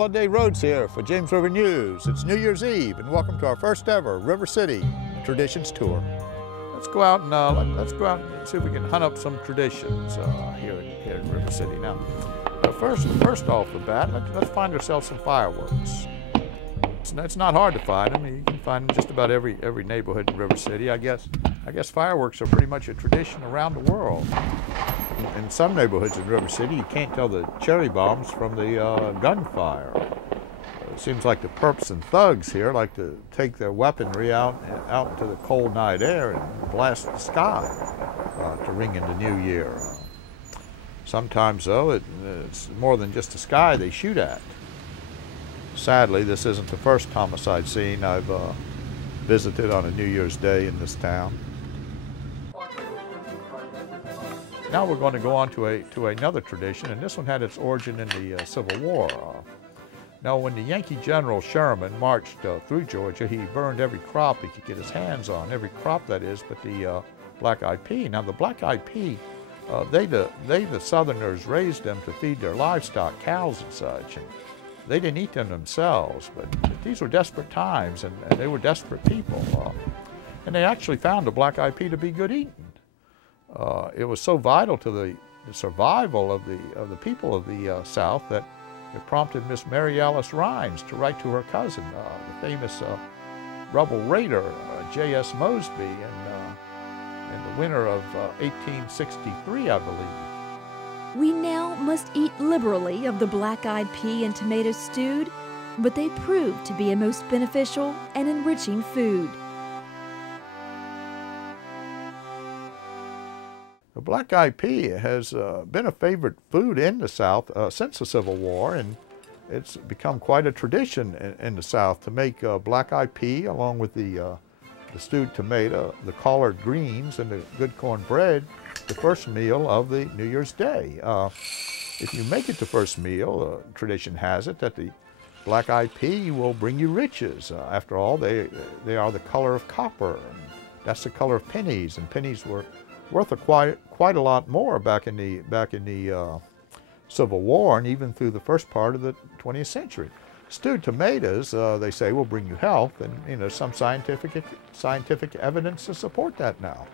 Holiday Roads here for James River News. It's New Year's Eve, and welcome to our first ever River City Traditions Tour. Let's go out and see if we can hunt up some traditions here in River City. Now, first off the bat, let's find ourselves some fireworks. It's not hard to find them. You can find them just about every neighborhood in River City. I guess fireworks are pretty much a tradition around the world. In some neighborhoods in River City, you can't tell the cherry bombs from the gunfire. It seems like the perps and thugs here like to take their weaponry out into the cold night air and blast the sky to ring in the new year. Sometimes, though, it's more than just the sky they shoot at. Sadly, this isn't the first homicide scene I've visited on a New Year's Day in this town. Now we're going to go on to another tradition, and this one had its origin in the Civil War. Now, when the Yankee General Sherman marched through Georgia, he burned every crop he could get his hands on, every crop that is, but the Black-Eyed Pea. Now, the Black-Eyed Pea, the Southerners raised them to feed their livestock, cows and such, and they didn't eat them themselves, but these were desperate times, and they were desperate people. And they actually found the Black-Eyed Pea to be good eating. It was so vital to the survival of the people of the South that it prompted Miss Mary Alice Rhymes to write to her cousin, the famous rebel raider J.S. Mosby, in the winter of 1863, I believe. We now must eat liberally of the black-eyed pea and tomato stewed, but they proved to be a most beneficial and enriching food. The Black-Eyed Pea has been a favorite food in the South since the Civil War, and it's become quite a tradition in the South to make Black-Eyed Pea along with the stewed tomato, the collard greens, and the good cornbread the first meal of the New Year's Day. If you make it the first meal, tradition has it that the Black-Eyed Pea will bring you riches. After all, they are the color of copper, and that's the color of pennies, and pennies were worth quite a lot more back in the Civil War and even through the first part of the 20th century. Stewed tomatoes, they say, will bring you health, and there's some scientific evidence to support that now.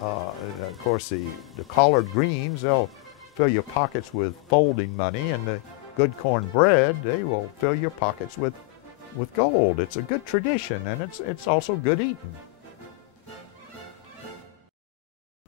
And of course, the collard greens, they'll fill your pockets with folding money, and the good cornbread, they will fill your pockets with gold. It's a good tradition, and it's also good eating.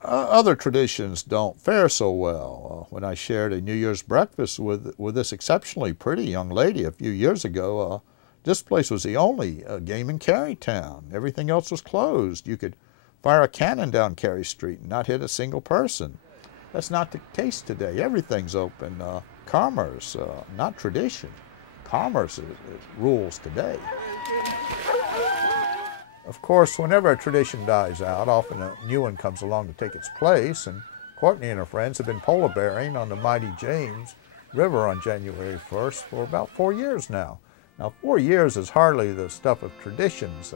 Other traditions don't fare so well. When I shared a New Year's breakfast with this exceptionally pretty young lady a few years ago, this place was the only game and carry town. Everything else was closed. You could fire a cannon down Carey Street and not hit a single person. That's not the case today. Everything's open. Commerce, not tradition. Commerce rules today. Of course, whenever a tradition dies out, often a new one comes along to take its place, and Courtney and her friends have been polar bearing on the mighty James River on January 1st for about 4 years now. Now, 4 years is hardly the stuff of traditions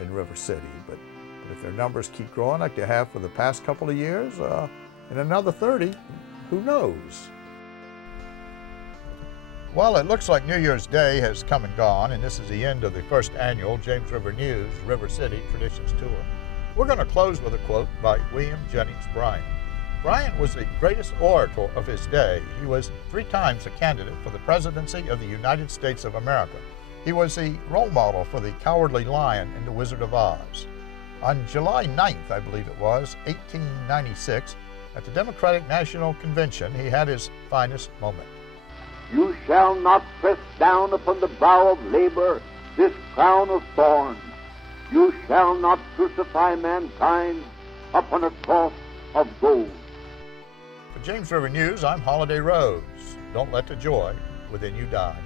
in River City, but if their numbers keep growing like they have for the past couple of years, in another 30, who knows? Well, it looks like New Year's Day has come and gone, and this is the end of the first annual James River News River City Traditions Tour. We're going to close with a quote by William Jennings Bryan. Bryan was the greatest orator of his day. He was 3 times a candidate for the presidency of the United States of America. He was the role model for the Cowardly Lion in The Wizard of Oz. On July 9th, I believe it was, 1896, at the Democratic National Convention, he had his finest moment. You shall not press down upon the brow of labor this crown of thorns. You shall not crucify mankind upon a cross of gold. For James River News, I'm Holiday Rhodes. Don't let the joy within you die.